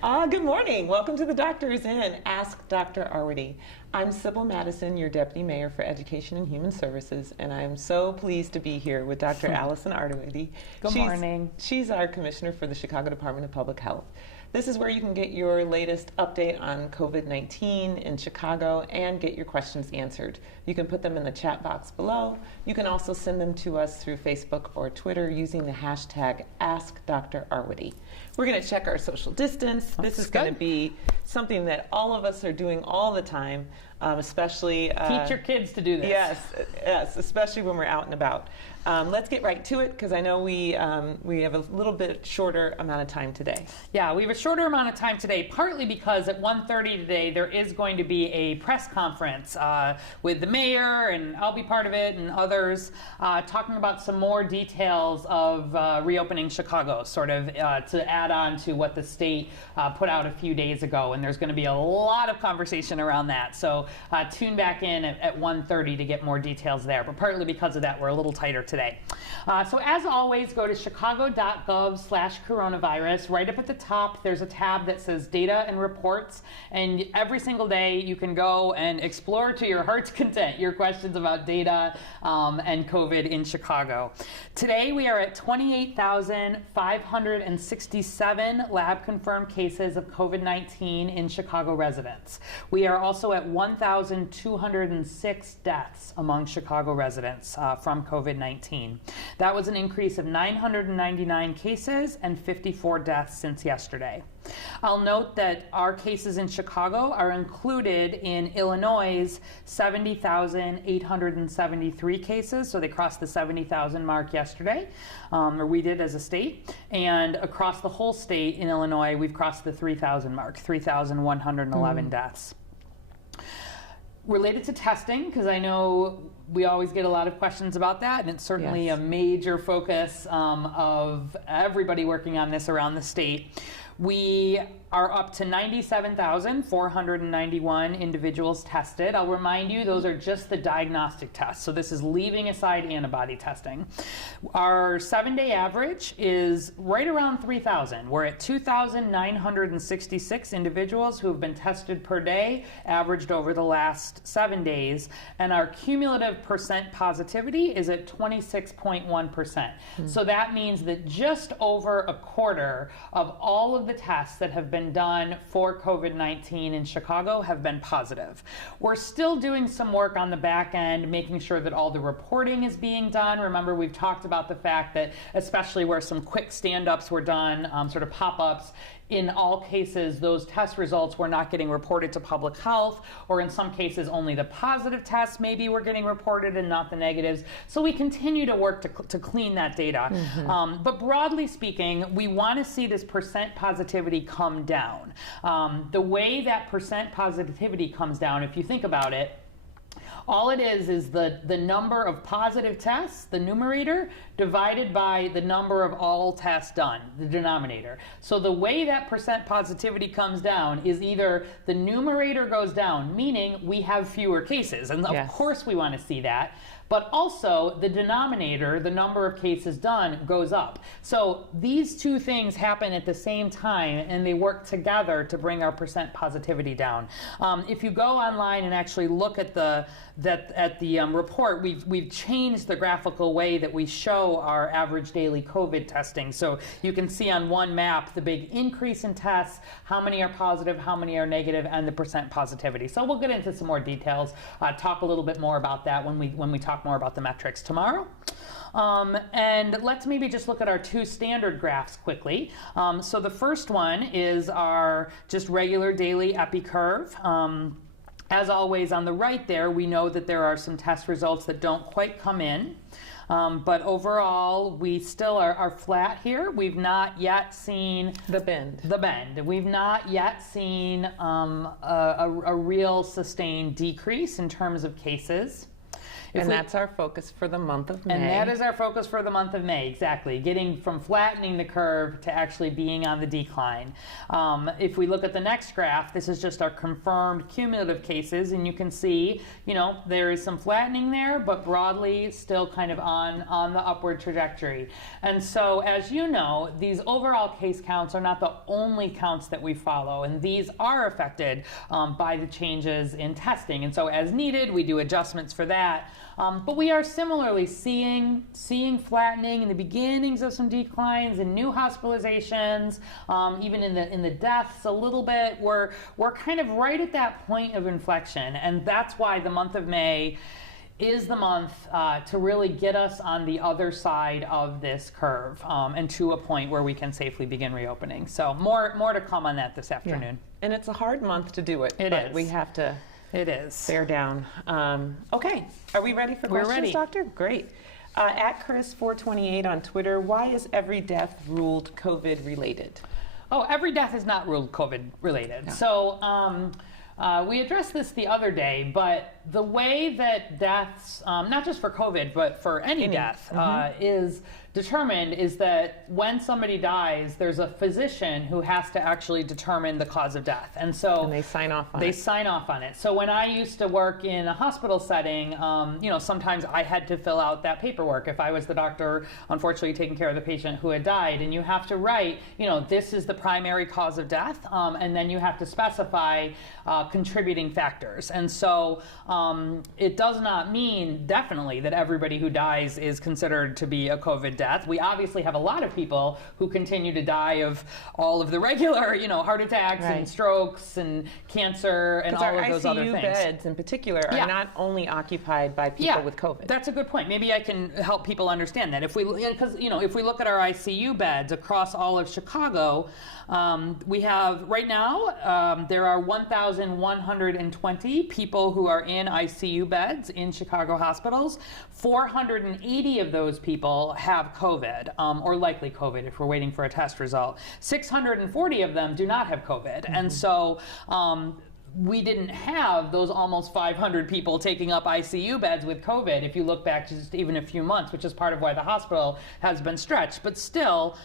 Good morning. Welcome to the Doctor's Inn. Ask Dr. Arwady. I'm Sybil Madison, your Deputy Mayor for Education and Human Services, and I'm so pleased to be here with Dr. Allison Arwady. Good morning. She's our Commissioner for the Chicago Department of Public Health. This is where you can get your latest update on COVID-19 in Chicago and get your questions answered. You can put them in the chat box below. You can also send them to us through Facebook or Twitter using the hashtag AskDrArwady. We're going to check our social distance. This is going to be something that all of us are doing all the time, especially... Teach your kids to do this. Yes, especially when we're out and about. Let's get right to it because I know we have a little bit shorter amount of time today. Yeah, we have a shorter amount of time today, partly because at 1:30 today there is going to be a press conference with the mayor, and I'll be part of it, and others, talking about some more details of reopening Chicago, sort of to add on to what the state put out a few days ago, and there's going to be a lot of conversation around that. So tune back in at 1:30 to get more details there, but partly because of that we're a little tighter today. So as always, go to chicago.gov/coronavirus. Right up at the top, there's a tab that says Data and Reports, and every single day you can go and explore to your heart's content your questions about data and COVID in Chicago. Today we are at 28,567 lab-confirmed cases of COVID-19 in Chicago residents. We are also at 1,206 deaths among Chicago residents from COVID-19. That was an increase of 999 cases and 54 deaths since yesterday. I'll note that our cases in Chicago are included in Illinois' 70,873 cases, so they crossed the 70,000 mark yesterday, or we did as a state, and across the whole state in Illinois we've crossed the 3,000 mark, 3,111 deaths. Related to testing, because I know we always get a lot of questions about that, and it's certainly a major focus of everybody working on this around the state. We are up to 97,491 individuals tested. I'll remind you, those are just the diagnostic tests. So this is leaving aside antibody testing. Our 7-day average is right around 3,000. We're at 2,966 individuals who have been tested per day, averaged over the last 7 days. And our cumulative percent positivity is at 26.1%. So that means that just over a quarter of all of the tests that have been done for COVID-19 in Chicago have been positive. We're still doing some work on the back end, making sure that all the reporting is being done. Remember, we've talked about the fact that especially where some quick stand-ups were done, sort of pop-ups, in all cases, those test results were not getting reported to public health, or in some cases, only the positive tests maybe were getting reported and not the negatives. So we continue to work to clean that data. But broadly speaking, we want to see this percent positivity come down. The way that percent positivity comes down, if you think about it, all it is the number of positive tests, the numerator, divided by the number of all tests done, the denominator. So the way that percent positivity comes down is either the numerator goes down, meaning we have fewer cases, and of course we want to see that, but also the denominator, the number of cases done, goes up. So these two things happen at the same time, and they work together to bring our percent positivity down. If you go online and actually look at the report, we've changed the graphical way that we show our average daily COVID testing. So you can see on one map the big increase in tests, how many are positive, how many are negative, and the percent positivity. So we'll get into some more details, talk a little bit more about that when we talk more about the metrics tomorrow. And let's maybe just look at our two standard graphs quickly. So the first one is our just regular daily epi curve. As always, on the right there, we know that there are some test results that don't quite come in. But overall, we still are flat here. We've not yet seen the bend. We've not yet seen a real sustained decrease in terms of cases. And that's our focus for the month of May. And that is our focus for the month of May, exactly. Getting from flattening the curve to actually being on the decline. If we look at the next graph, this is just our confirmed cumulative cases, and you can see, there is some flattening there, but broadly still kind of on the upward trajectory. And so, as you know, these overall case counts are not the only counts that we follow, and these are affected by the changes in testing. And so, as needed, we do adjustments for that. But we are similarly seeing flattening in the beginnings of some declines in new hospitalizations, even in the deaths a little bit. We're kind of right at that point of inflection, and that's why the month of May is the month to really get us on the other side of this curve and to a point where we can safely begin reopening. So more to come on that this afternoon. Yeah. And it's a hard month to do it. It is. We have to. It is. Bear down. Okay, are we ready for questions, We're ready. Doctor? Great. At Chris428 on Twitter, why is every death ruled COVID related? Oh, every death is not ruled COVID related. No. So we addressed this the other day, but the way that deaths, not just for COVID, but for any death, is determined is that when somebody dies, there's a physician who has to actually determine the cause of death. And so And they sign off on it. They sign off on it. So when I used to work in a hospital setting, sometimes I had to fill out that paperwork if I was the doctor, unfortunately, taking care of the patient who had died. And you have to write, this is the primary cause of death, and then you have to specify contributing factors. And so it does not mean, definitely, that everybody who dies is considered to be a COVID death. We obviously have a lot of people who continue to die of all of the regular, heart attacks and strokes and cancer and all of those other things. Our ICU beds in particular are not only occupied by people with COVID. That's a good point. Maybe I can help people understand that. If we look at our ICU beds across all of Chicago, we have right now there are 1,120 people who are in ICU beds in Chicago hospitals. 480 of those people have COVID, or likely COVID if we're waiting for a test result. 640 of them do not have COVID. And so we didn't have those almost 500 people taking up ICU beds with COVID if you look back just even a few months, which is part of why the hospital has been stretched. But still,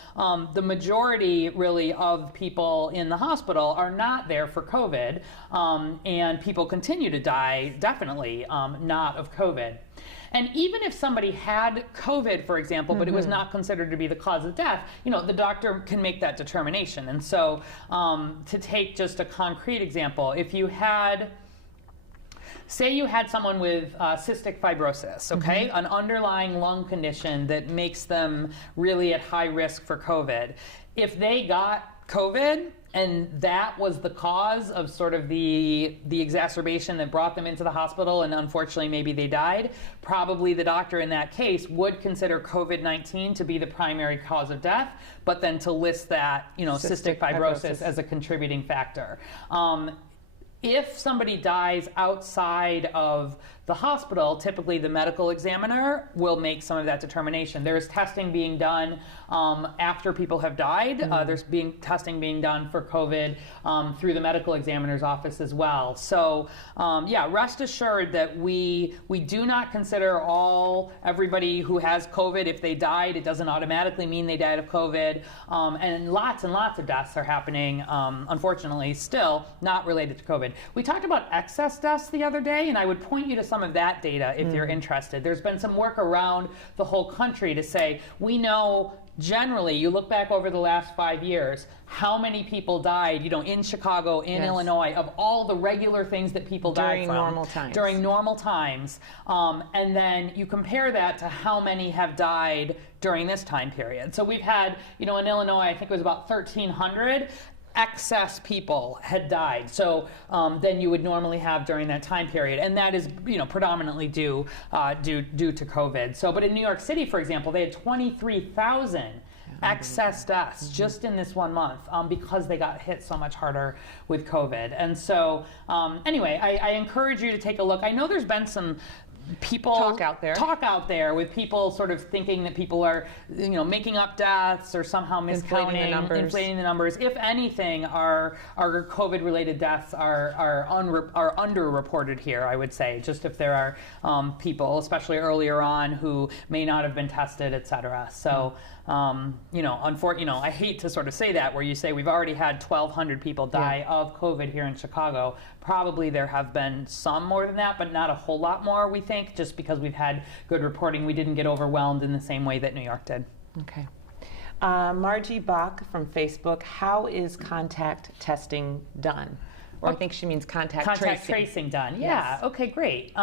the majority really of people in the hospital are not there for COVID, and people continue to die, definitely not of COVID. And even if somebody had COVID, for example, but it was not considered to be the cause of death, the doctor can make that determination. And so to take just a concrete example, if you had, say you had someone with cystic fibrosis, okay, an underlying lung condition that makes them really at high risk for COVID. If they got COVID, and that was the cause of sort of the exacerbation that brought them into the hospital, and unfortunately maybe they died, probably the doctor in that case would consider COVID-19 to be the primary cause of death, but then to list that, cystic fibrosis as a contributing factor. If somebody dies outside of the hospital, typically the medical examiner will make some of that determination. There's testing being done after people have died. There's testing being done for COVID through the medical examiner's office as well. So rest assured that we do not consider everybody who has COVID, if they died, it doesn't automatically mean they died of COVID. And lots of deaths are happening, unfortunately, still not related to COVID. We talked about excess deaths the other day, and I would point you to some of that data if you're interested. There's been some work around the whole country to say, we know generally, you look back over the last 5 years, how many people died, in Chicago, in Illinois, of all the regular things that people died from. During normal times. And then you compare that to how many have died during this time period. So we've had, in Illinois, I think it was about 1,300. Excess people had died, so than you would normally have during that time period, and that is predominantly due to COVID. So, but in New York City, for example, they had 23,000 excess deaths just in this 1 month because they got hit so much harder with COVID. And so, anyway, I encourage you to take a look. I know there's been some people talk out there with people sort of thinking that people are, making up deaths or somehow miscounting, inflating the numbers. If anything, our COVID-related deaths are underreported here, I would say, just if there are people, especially earlier on, who may not have been tested, et cetera. So, I hate to sort of say that, where you say we've already had 1,200 people die of COVID here in Chicago. Probably there have been some more than that, but not a whole lot more, we think, just because we've had good reporting. We didn't get overwhelmed in the same way that New York did. Okay. Margie Bach from Facebook, how is contact testing done? Or I think she means contact tracing done. Yeah. Yes. Okay, great.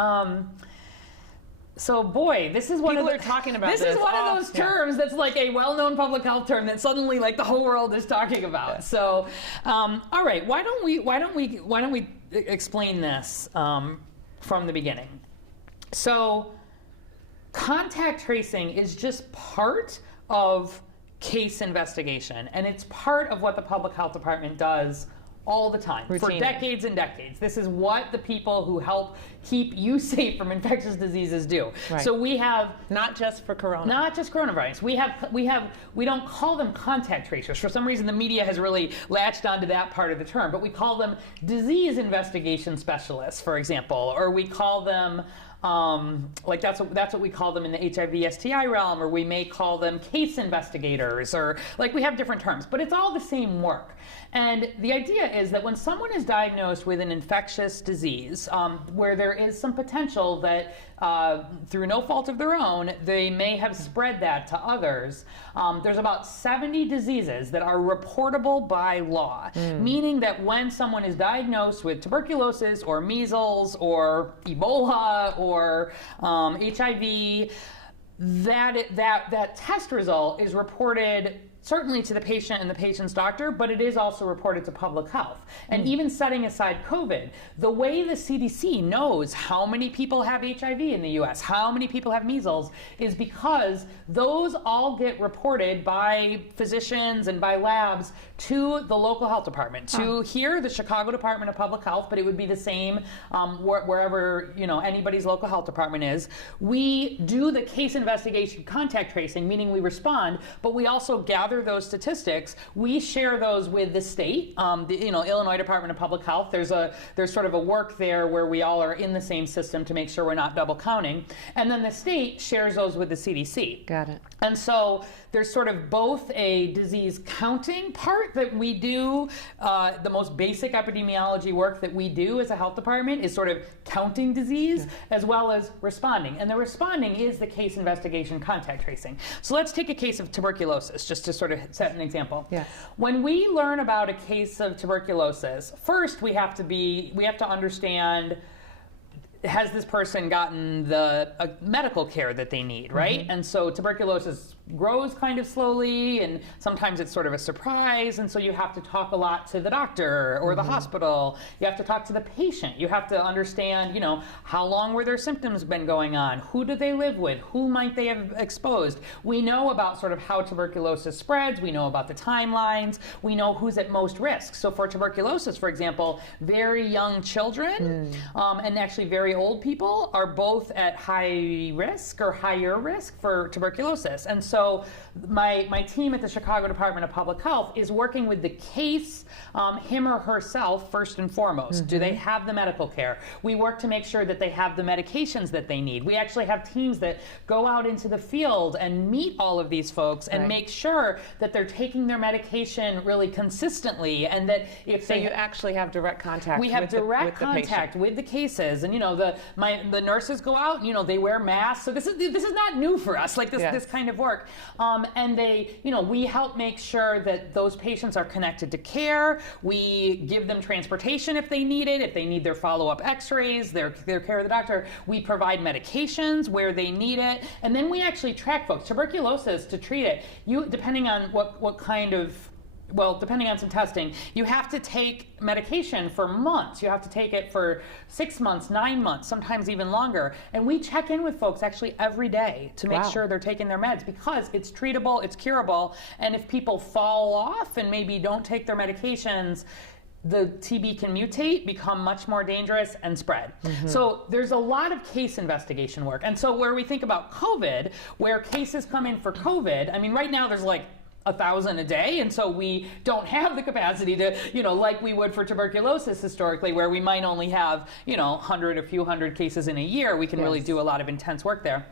So boy, this is one People of are talking about this is one of those terms that's like a well-known public health term that suddenly like the whole world is talking about. Yeah. So, all right, why don't we explain this from the beginning? So, contact tracing is just part of case investigation, and it's part of what the public health department does all the time, for decades and decades. This is what the people who help keep you safe from infectious diseases do. Right. So we have not just for corona, not just coronavirus. We don't call them contact tracers. For some reason, the media has really latched onto that part of the term, but we call them disease investigation specialists, for example, or we call them. That's what we call them in the HIV/STI realm, or we may call them case investigators, or we have different terms, but it's all the same work. And the idea is that when someone is diagnosed with an infectious disease, where there is some potential that through no fault of their own, they may have spread that to others, there's about 70 diseases that are reportable by law, meaning that when someone is diagnosed with tuberculosis or measles or Ebola or HIV, that test result is reported certainly to the patient and the patient's doctor, but it is also reported to public health. And even setting aside COVID, the way the CDC knows how many people have HIV in the US, how many people have measles, is because those all get reported by physicians and by labs to the local health department, to here, the Chicago Department of Public Health, but it would be the same wherever anybody's local health department is. We do the case investigation contact tracing, meaning we respond, but we also gather those statistics. We share those with the state, the Illinois Department of Public Health. There's sort of a work there where we all are in the same system to make sure we're not double counting. And then the state shares those with the CDC. Got it. And so there's sort of both a disease counting part that we do. The most basic epidemiology work that we do as a health department is sort of counting disease, as well as responding. And the responding is the case investigation contact tracing. So let's take a case of tuberculosis, just to sort of set an example. Yes. When we learn about a case of tuberculosis, first we have to understand, has this person gotten the medical care that they need, right? And so tuberculosis grows kind of slowly, and sometimes it's sort of a surprise, and so you have to talk a lot to the doctor or the hospital. You have to talk to the patient. You have to understand, how long were their symptoms been going on? Who do they live with? Who might they have exposed? We know about sort of how tuberculosis spreads. We know about the timelines. We know who's at most risk. So for tuberculosis, for example, very young children and actually very old people are both at high risk or higher risk for tuberculosis. And so my team at the Chicago Department of Public Health is working with the case, him or herself, first and foremost. Do they have the medical care? We work to make sure that they have the medications that they need. We actually have teams that go out into the field and meet all of these folks and make sure that they're taking their medication really consistently, and that if you actually have direct contact. We have direct contact with the cases, and the nurses go out and they wear masks. So this is not new for us, this kind of work. And we help make sure that those patients are connected to care. We give them transportation if they need it, if they need their follow-up x-rays, their care of the doctor. We provide medications where they need it. And then we actually track folks. Tuberculosis, to treat it, depending on what kind of, depending on some testing, you have to take medication for months. You have to take it for 6 months, 9 months, sometimes even longer. And we check in with folks actually every day to make sure they're taking their meds, because it's treatable, it's curable. And if people fall off and maybe don't take their medications, the TB can mutate, become much more dangerous, and spread. So there's a lot of case investigation work. And so where we think about COVID, where cases come in for COVID, I mean, right now there's like 1,000 a day, and so we don't have the capacity to, like we would for tuberculosis historically, where we might only have, 100, a few hundred cases in a year. We can really do a lot of intense work there.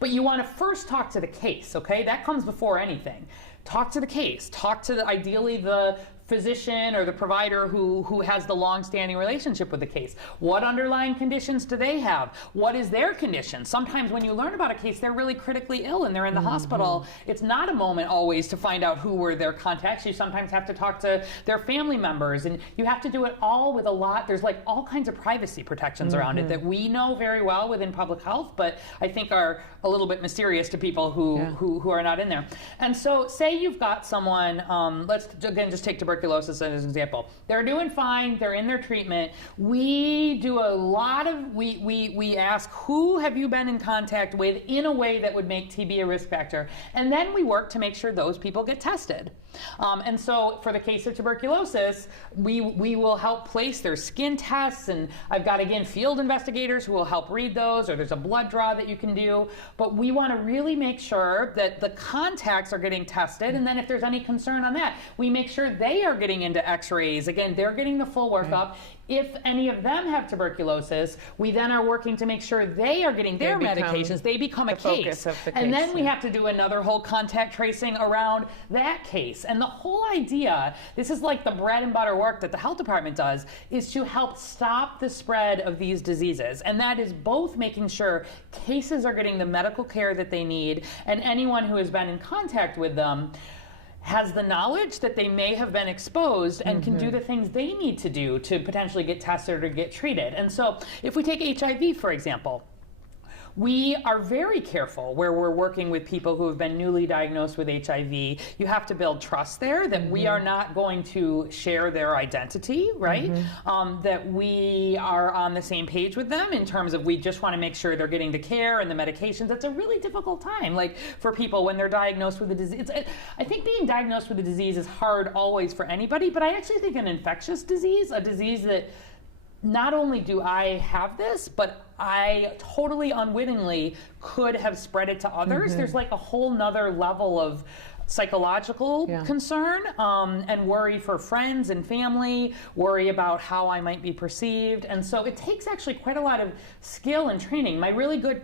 But you want to first talk to the case, okay? That comes before anything. Talk to the case. Talk to ideally the physician or the provider who has the long-standing relationship with the case. What underlying conditions do they have? What is their condition? Sometimes when you learn about a case, they're really critically ill and they're in the hospital. It's not a moment always to find out who were their contacts. You sometimes have to talk to their family members, and you have to do it all with there's like all kinds of privacy protections around it that we know very well within public health, but I think are a little bit mysterious to people who are not in there. And so say you've got someone, let's again just take tuberculosis as an example. They're doing fine, they're in their treatment. We do a lot of, we ask, who have you been in contact with in a way that would make TB a risk factor? And then we work to make sure those people get tested. And so for the case of tuberculosis, we will help place their skin tests, and I've got, again, field investigators who will help read those, or there's a blood draw that you can do. But we want to really make sure that the contacts are getting tested, and then if there's any concern on that, we make sure they are getting into x-rays. Again, they're getting the full workup. If any of them have tuberculosis, we then are working to make sure they are getting their medications. They become a case. And then we have to do another whole contact tracing around that case. And the whole idea, this is like the bread and butter work that the health department does, is to help stop the spread of these diseases. And that is both making sure cases are getting the medical care that they need, and anyone who has been in contact with them has the knowledge that they may have been exposed and can do the things they need to do to potentially get tested or get treated. And so if we take HIV, for example, we are very careful where we're working with people who have been newly diagnosed with HIV. You have to build trust there that we are not going to share their identity, right? That we are on the same page with them in terms of we just want to make sure they're getting the care and the medications. It's a really difficult time, like for people when they're diagnosed with a disease. I think being diagnosed with a disease is hard always for anybody, but I actually think an infectious disease, a disease that not only do I have this, but I totally unwittingly could have spread it to others. There's like a whole nother level of psychological concern and worry for friends and family, worry about how I might be perceived. And so it takes actually quite a lot of skill and training. My really good,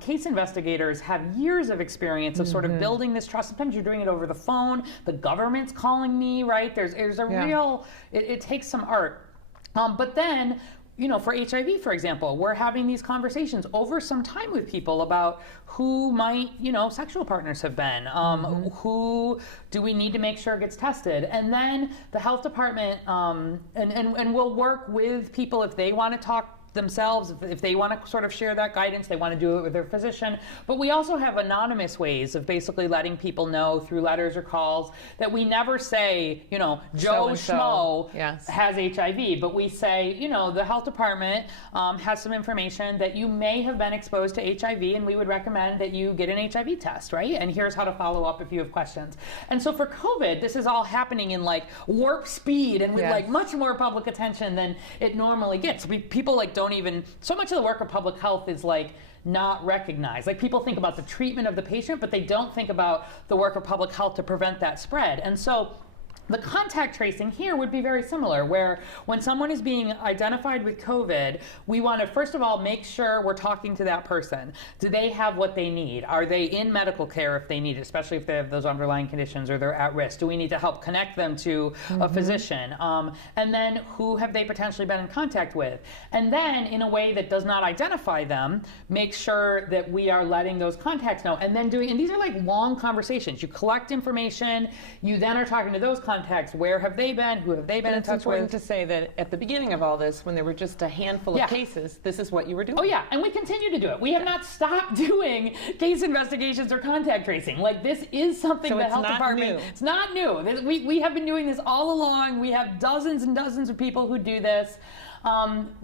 case investigators have years of experience of sort of building this trust. Sometimes you're doing it over the phone. The government's calling me, right? There's a real, it takes some art. But then, for HIV, for example, we're having these conversations over some time with people about who might, sexual partners have been, who do we need to make sure gets tested. And then the health department, and we'll work with people if they want to talk themselves, if they want to sort of share that guidance, they want to do it with their physician. But we also have anonymous ways of basically letting people know through letters or calls that we never say, Joe Schmo has HIV, but we say, the health department has some information that you may have been exposed to HIV, and we would recommend that you get an HIV test, right? And here's how to follow up if you have questions. And so for COVID, this is all happening in like warp speed and with like much more public attention than it normally gets. People don't even, so much of the work of public health is like not recognized. Like people think about the treatment of the patient, but they don't think about the work of public health to prevent that spread. And so the contact tracing here would be very similar, where when someone is being identified with COVID, we want to first of all make sure we're talking to that person. Do they have what they need? Are they in medical care if they need it, especially if they have those underlying conditions or they're at risk? Do we need to help connect them to a physician? And then who have they potentially been in contact with? And then in a way that does not identify them, make sure that we are letting those contacts know. And then and these are like long conversations. You collect information, you then are talking to those contacts. Where have they been? Who have they been in touch with? It's important to say that at the beginning of all this, when there were just a handful of cases, this is what you were doing. Oh yeah, and we continue to do it. We have not stopped doing case investigations or contact tracing. Like this is something the health department. It's not new. We have been doing this all along. We have dozens and dozens of people who do this.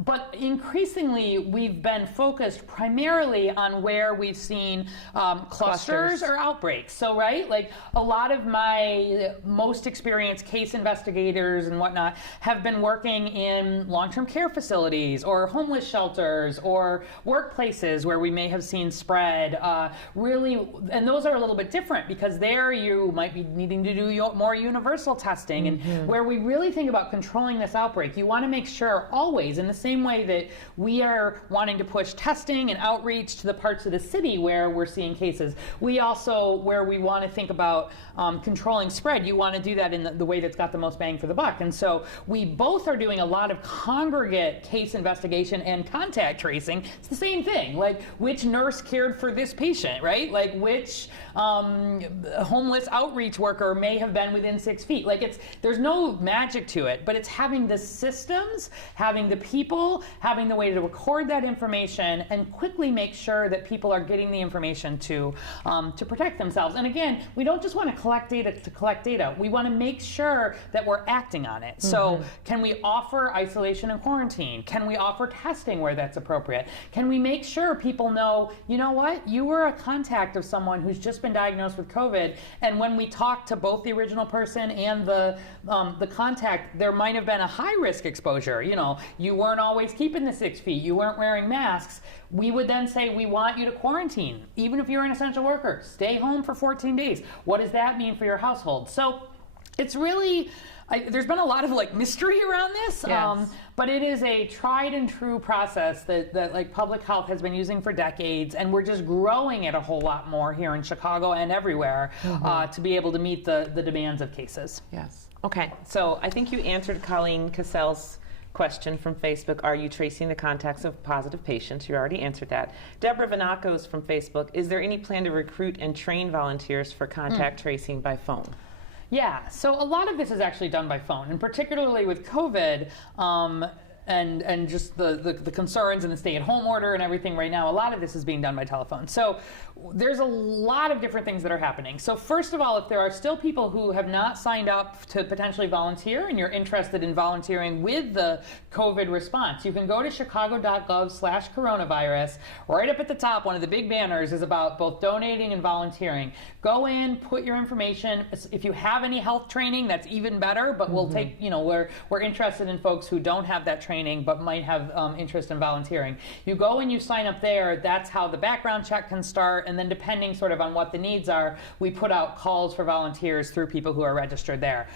But increasingly, we've been focused primarily on where we've seen clusters or outbreaks. So, right, like a lot of my most experienced case investigators and whatnot have been working in long-term care facilities or homeless shelters or workplaces where we may have seen spread. Really, and those are a little bit different because there you might be needing to do more universal testing. And where we really think about controlling this outbreak, you want to make sure always, in the same way that we are wanting to push testing and outreach to the parts of the city where we're seeing cases, we also, where we want to think about controlling spread, you want to do that in the way that's got the most bang for the buck. And so we both are doing a lot of congregate case investigation and contact tracing. It's the same thing, like which nurse cared for this patient, right? Like which homeless outreach worker may have been within 6 feet. Like there's no magic to it, but it's having the systems, having the people, having the way to record that information and quickly make sure that people are getting the information to protect themselves. And again, we don't just want to collect data to collect data. We want to make sure that we're acting on it. So can we offer isolation and quarantine? Can we offer testing where that's appropriate? Can we make sure people know, you know what, you were a contact of someone who's just been diagnosed with COVID, and when we talked to both the original person and the contact, there might have been a high risk exposure. You know, you weren't always keeping the 6 feet, you weren't wearing masks. We would then say, we want you to quarantine. Even if you're an essential worker, stay home for 14 days. What does that mean for your household? So it's really, there's been a lot of like mystery around this, yes. But it is a tried and true process that like public health has been using for decades, and we're just growing it a whole lot more here in Chicago and everywhere to be able to meet the demands of cases. Yes. Okay, so I think you answered Colleen Cassell's question from Facebook. Are you tracing the contacts of positive patients? You already answered that. Deborah Vanakos from Facebook. Is there any plan to recruit and train volunteers for contact tracing by phone? Yeah, so a lot of this is actually done by phone, and particularly with COVID and just the concerns and the stay-at-home order and everything right now, a lot of this is being done by telephone. So there's a lot of different things that are happening. So first of all, if there are still people who have not signed up to potentially volunteer and you're interested in volunteering with the COVID response, you can go to chicago.gov/coronavirus. Right up at the top, one of the big banners is about both donating and volunteering. Go in, put your information. If you have any health training, that's even better, but we'll take, you know, we're interested in folks who don't have that training but might have interest in volunteering. You go and you sign up there. That's how the background check can start, and then depending sort of on what the needs are, we put out calls for volunteers through people who are registered there.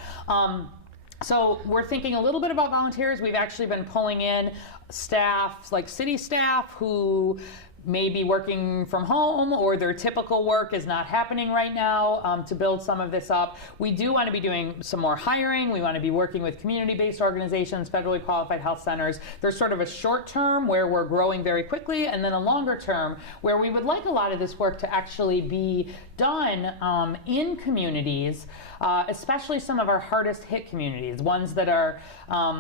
So we're thinking a little bit about volunteers. We've actually been pulling in staff, like city staff, who may be working from home or their typical work is not happening right now, to build some of this up. We do want to be doing some more hiring. We want to be working with community-based organizations, federally qualified health centers. There's sort of a short term where we're growing very quickly, and then a longer term where we would like a lot of this work to actually be done in communities, especially some of our hardest hit communities, ones that are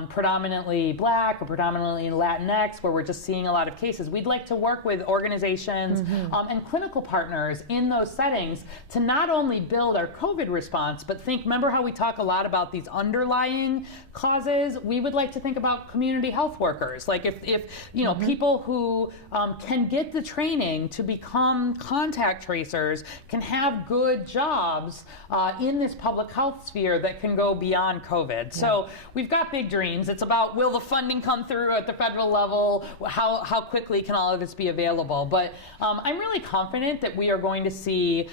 predominantly Black or predominantly Latinx, where we're just seeing a lot of cases. We'd like to work with organizations and clinical partners in those settings to not only build our COVID response, but remember how we talk a lot about these underlying causes? We would like to think about community health workers. Like if you know, people who can get the training to become contact tracers can have good jobs in this public health sphere that can go beyond COVID. So we've got big dreams. It's about, will the funding come through at the federal level? How quickly can all of this be available? But I'm really confident that we are going to see,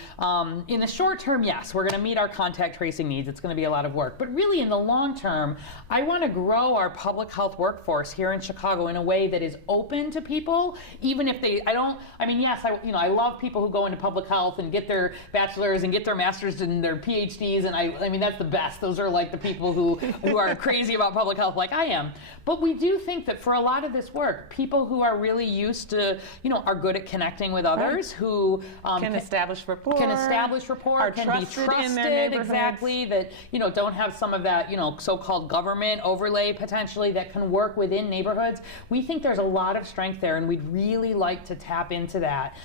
in the short term, yes, we're going to meet our contact tracing needs. It's going to be a lot of work. But really, in the long term, I want to grow our public health workforce here in Chicago in a way that is open to people, even if they, I love people who go into public health and get their bachelor's and get their master's and their PhDs, and I mean, that's the best. Those are like the people who are crazy about public health like I am. But we do think that for a lot of this work, people who are really used to, are good at connecting with others, who can establish rapport, are can be trusted in their neighborhoods. exactly, that don't have some of that so-called government overlay potentially that can work within neighborhoods. We think there's a lot of strength there, and we'd really like to tap into that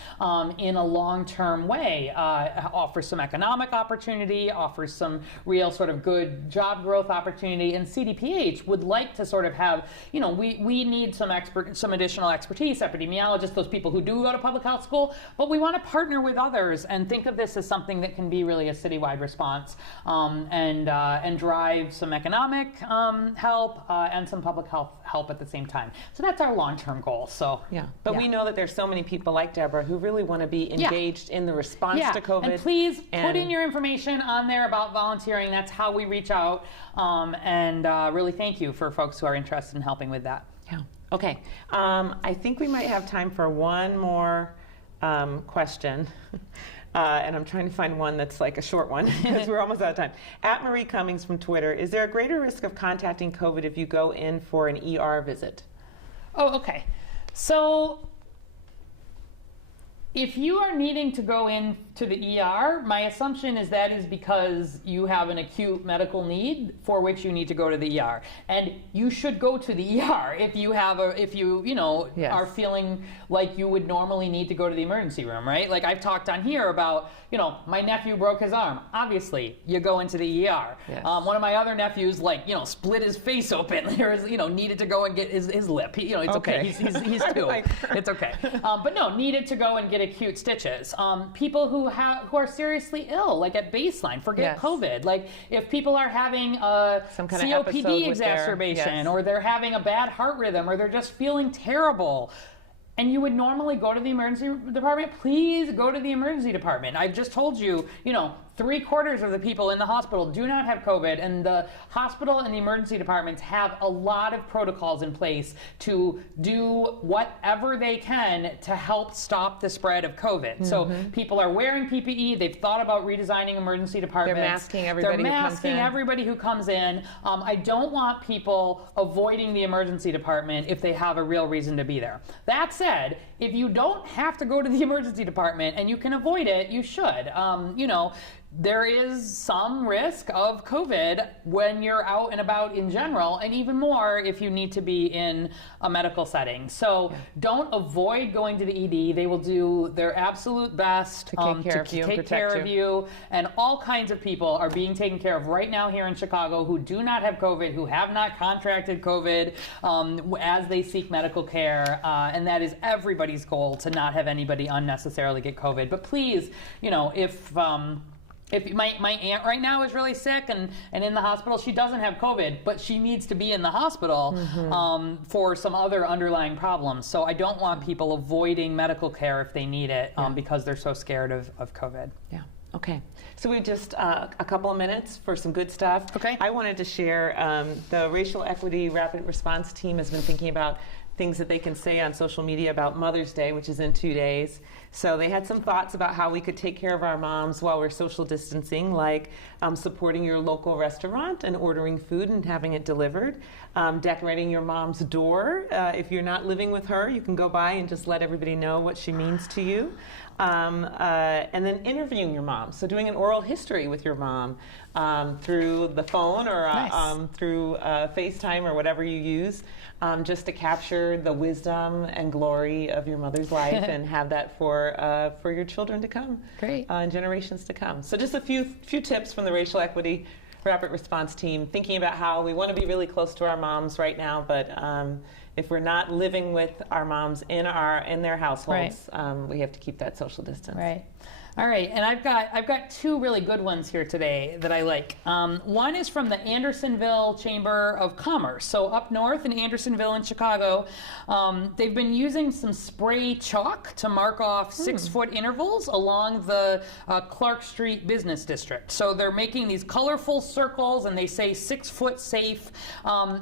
in a long-term way. Offers some economic opportunity, offers some real sort of good job growth opportunity, and CDPH would like to sort of have, we need some additional expertise, epidemiologists, those people who do go to public health school, but we want to partner with others and think of this as something that can be really a citywide response, and drive some economic help and some public health help at the same time. So that's our long-term goal. So but we know that there's so many people like Deborah who really want to be engaged in the response to COVID. And please put in your information on there about volunteering. That's how we reach out. And really thank you for folks who are interested in helping with that. Yeah. Okay. I think we might have time for one more question. And I'm trying to find one that's like a short one because we're almost out of time. At Marie Cummings from Twitter, is there a greater risk of contacting COVID if you go in for an ER visit? Oh, okay. So if you are needing to go in to the ER, my assumption is that is because you have an acute medical need for which you need to go to the ER, and you should go to the ER if you have are feeling like you would normally need to go to the emergency room, right? Like I've talked on here about, my nephew broke his arm. Obviously, you go into the ER. Yes. One of my other nephews, split his face open. Needed to go and get his lip. It's okay. He's two. It's okay. But no, needed to go and get acute stitches. People who are seriously ill, like at baseline, forget COVID. Like if people are having a some kind of COPD exacerbation, or they're having a bad heart rhythm, or they're just feeling terrible, and you would normally go to the emergency department, please go to the emergency department. I've just told you, 3/4 of the people in the hospital do not have COVID, and the hospital and the emergency departments have a lot of protocols in place to do whatever they can to help stop the spread of COVID. Mm-hmm. So people are wearing PPE. They've thought about redesigning emergency departments. They're masking everybody who comes in. I don't want people avoiding the emergency department if they have a real reason to be there. That said, if you don't have to go to the emergency department and you can avoid it, you should. There is some risk of COVID when you're out and about in general, and even more if you need to be in a medical setting. So don't avoid going to the ED. They will do their absolute best to take care of you. And all kinds of people are being taken care of right now here in Chicago who do not have COVID, who have not contracted COVID, as they seek medical care. And that is everybody's goal, to not have anybody unnecessarily get COVID. But please, if my aunt right now is really sick and in the hospital, she doesn't have COVID, but she needs to be in the hospital for some other underlying problems. So I don't want people avoiding medical care if they need it because they're so scared of COVID. Yeah. Okay. So we just a couple of minutes for some good stuff. Okay. I wanted to share the Racial Equity Rapid Response Team has been thinking about things that they can say on social media about Mother's Day, which is in 2 days. So they had some thoughts about how we could take care of our moms while we're social distancing, like supporting your local restaurant and ordering food and having it delivered, decorating your mom's door. If you're not living with her, you can go by and just let everybody know what she means to you. And then interviewing your mom. So doing an oral history with your mom through the phone or through FaceTime or whatever you use, just to capture the wisdom and glory of your mother's life and have that for your children to come. Great. And generations to come. So just a few tips from the Racial Equity Rapid Response Team, thinking about how we want to be really close to our moms right now, but if we're not living with our moms in their households, we have to keep that social distance. Right. All right, and I've got two really good ones here today that I like. One is from the Andersonville Chamber of Commerce. So up north in Andersonville in Chicago, they've been using some spray chalk to mark off 6-foot intervals along the Clark Street Business District. So they're making these colorful circles, and they say 6 foot safe.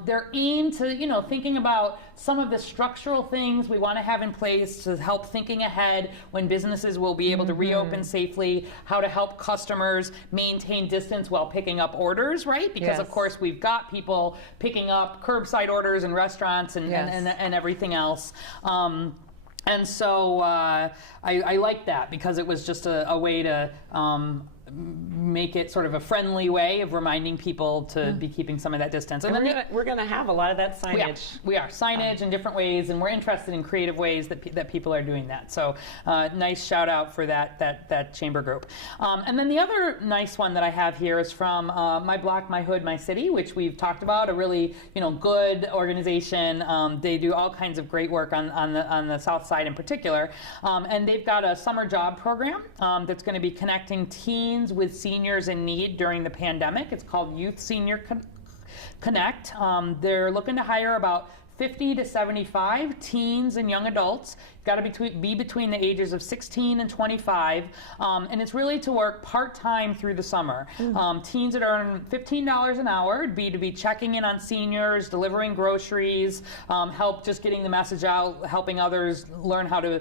They're aimed to, thinking about some of the structural things we want to have in place to help thinking ahead when businesses will be able to reopen safely, how to help customers maintain distance while picking up orders, right? Because of course we've got people picking up curbside orders in restaurants and everything else. And so I like that because it was just a way to make it sort of a friendly way of reminding people to be keeping some of that distance. And we're gonna have a lot of that signage. We are signage in different ways, and we're interested in creative ways that people are doing that. So nice shout out for that chamber group. And then the other nice one that I have here is from My Block, My Hood, My City, which we've talked about. A really good organization. They do all kinds of great work on the South Side in particular, and they've got a summer job program that's going to be connecting teens with seniors in need during the pandemic. It's called Youth Senior Connect. They're looking to hire about 50 to 75 teens and young adults. Got to be between the ages of 16 and 25, and it's really to work part-time through the summer. Teens that earn $15 an hour would be to be checking in on seniors, delivering groceries, help just getting the message out, helping others learn how to,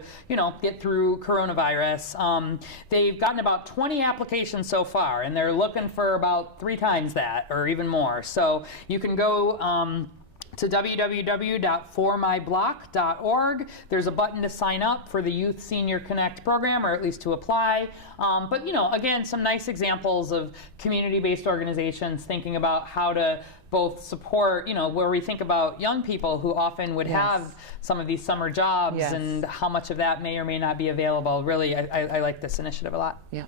get through coronavirus. They've gotten about 20 applications so far, and they're looking for about 3 times that or even more. So you can go to www.formyblock.org. There's a button to sign up for the Youth Senior Connect program, or at least to apply. But again, some nice examples of community-based organizations thinking about how to both support, where we think about young people who often would have some of these summer jobs and how much of that may or may not be available. Really, I like this initiative a lot. Yeah.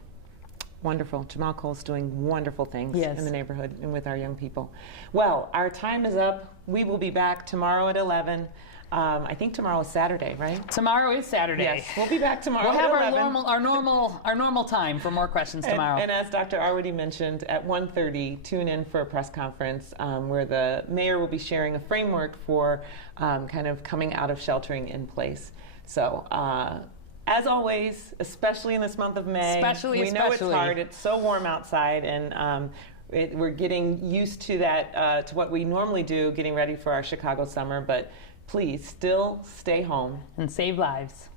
Wonderful. Jamal Cole's doing wonderful things in the neighborhood and with our young people. Well, our time is up. We will be back tomorrow at 11. I think tomorrow is Saturday, right? Tomorrow is Saturday. Yes, we'll be back tomorrow. We'll have at 11. our normal time for more questions tomorrow. And as Dr. already mentioned, at 1:30, tune in for a press conference where the mayor will be sharing a framework for kind of coming out of sheltering in place. So. As always, especially in this month of May, we know it's hard. It's so warm outside, and we're getting used to that, to what we normally do, getting ready for our Chicago summer. But please, still stay home and save lives.